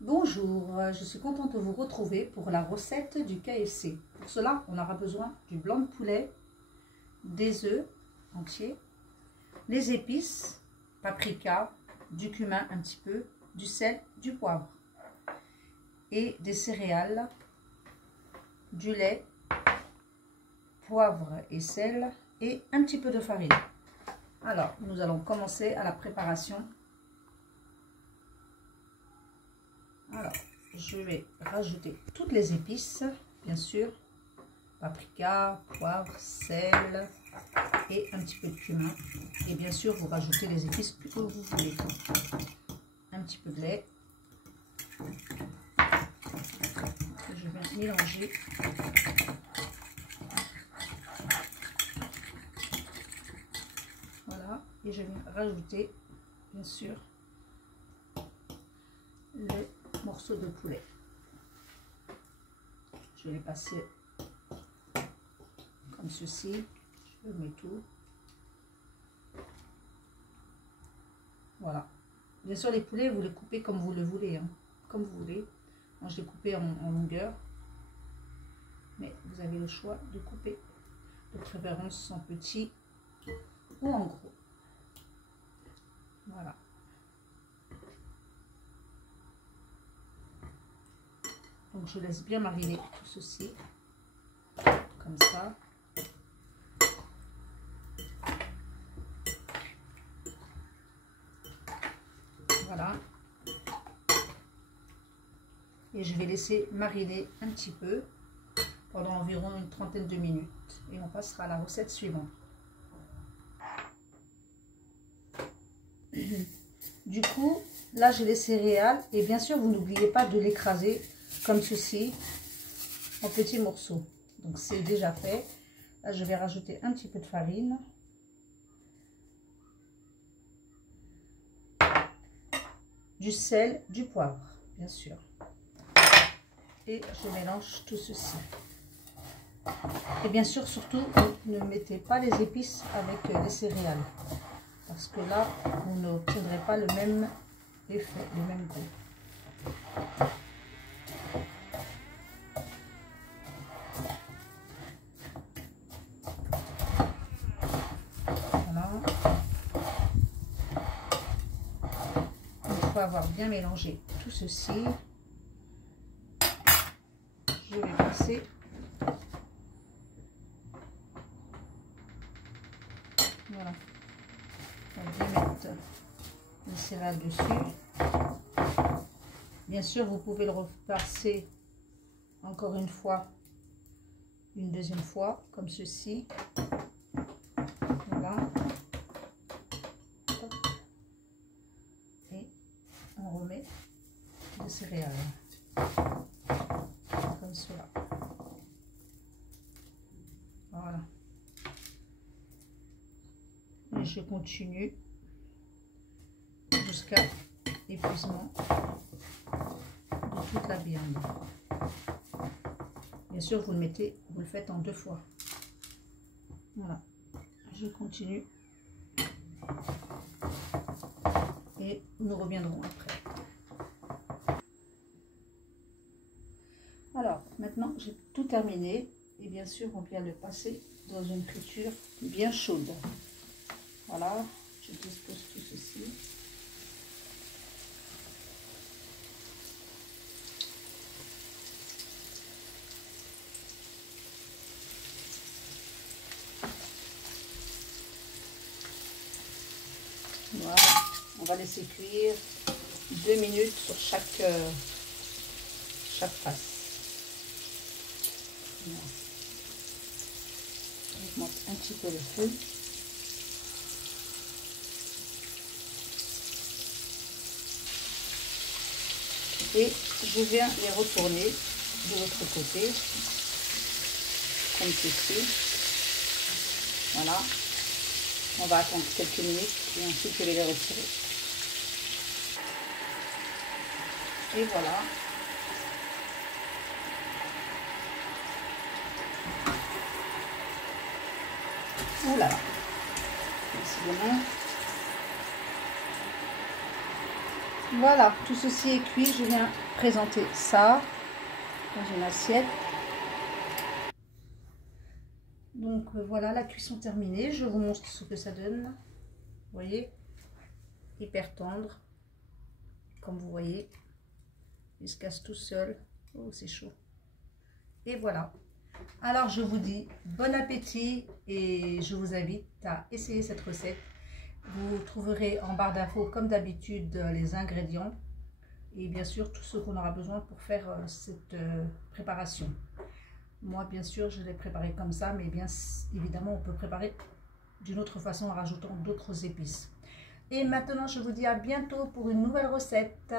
Bonjour, je suis contente de vous retrouver pour la recette du KFC. Pour cela, on aura besoin du blanc de poulet, des œufs entiers, les épices, paprika, du cumin un petit peu, du sel, du poivre et des céréales, du lait, poivre et sel et un petit peu de farine. Alors, nous allons commencer à la préparation. Alors, je vais rajouter toutes les épices, bien sûr, paprika, poivre, sel et un petit peu de cumin. Et bien sûr, vous rajoutez les épices que vous voulez. Un petit peu de lait. Je vais mélanger. Voilà, et je vais rajouter, bien sûr, les morceaux de poulet. Je vais les passer comme ceci. Je mets tout. Voilà. Bien sûr, les poulets, vous les coupez comme vous le voulez, hein, comme vous voulez. Moi, je l'ai coupé en longueur, mais vous avez le choix de couper, de préférence en petit ou en gros. Voilà. Donc, je laisse bien mariner tout ceci, comme ça. Voilà. Et je vais laisser mariner un petit peu pendant environ une trentaine de minutes. Et on passera à la recette suivante. Du coup, là j'ai les céréales. Et bien sûr, vous n'oubliez pas de l'écraser comme ceci en petits morceaux. Donc c'est déjà fait. Là, je vais rajouter un petit peu de farine. Du sel, du poivre, bien sûr. Et je mélange tout ceci. Et bien sûr, surtout, ne mettez pas les épices avec les céréales. Parce que là, vous n'obtiendrez pas le même effet, le même goût. Voilà. Une fois avoir bien mélangé tout ceci, je vais passer voilà. On va bien mettre les céréales dessus. Bien sûr, vous pouvez le repasser encore une fois, une deuxième fois, comme ceci. Voilà. Et on remet les céréales. Comme cela. Voilà. Et je continue jusqu'à épuisement de toute la viande. Bien sûr, vous le faites en deux fois. Voilà. Je continue. Et nous reviendrons après. Alors, maintenant, j'ai tout terminé. Et bien sûr, on vient le passer dans une friture bien chaude. Voilà, je dispose tout ceci. Voilà, on va laisser cuire 2 minutes sur chaque face. Voilà. Je monte un petit peu le feu. Et je viens les retourner de l'autre côté, comme ceci. Voilà. On va attendre quelques minutes et ensuite je vais les retirer. Et voilà. Oula. Décidément. Voilà, tout ceci est cuit. Je viens présenter ça dans une assiette. Donc voilà, la cuisson terminée. Je vous montre ce que ça donne. Vous voyez, hyper tendre. Comme vous voyez, il se casse tout seul. Oh, c'est chaud. Et voilà. Alors je vous dis bon appétit et je vous invite à essayer cette recette. Vous trouverez en barre d'infos comme d'habitude les ingrédients et bien sûr tout ce qu'on aura besoin pour faire cette préparation. Moi bien sûr je l'ai préparé comme ça, mais bien évidemment on peut préparer d'une autre façon en rajoutant d'autres épices. Et maintenant je vous dis à bientôt pour une nouvelle recette.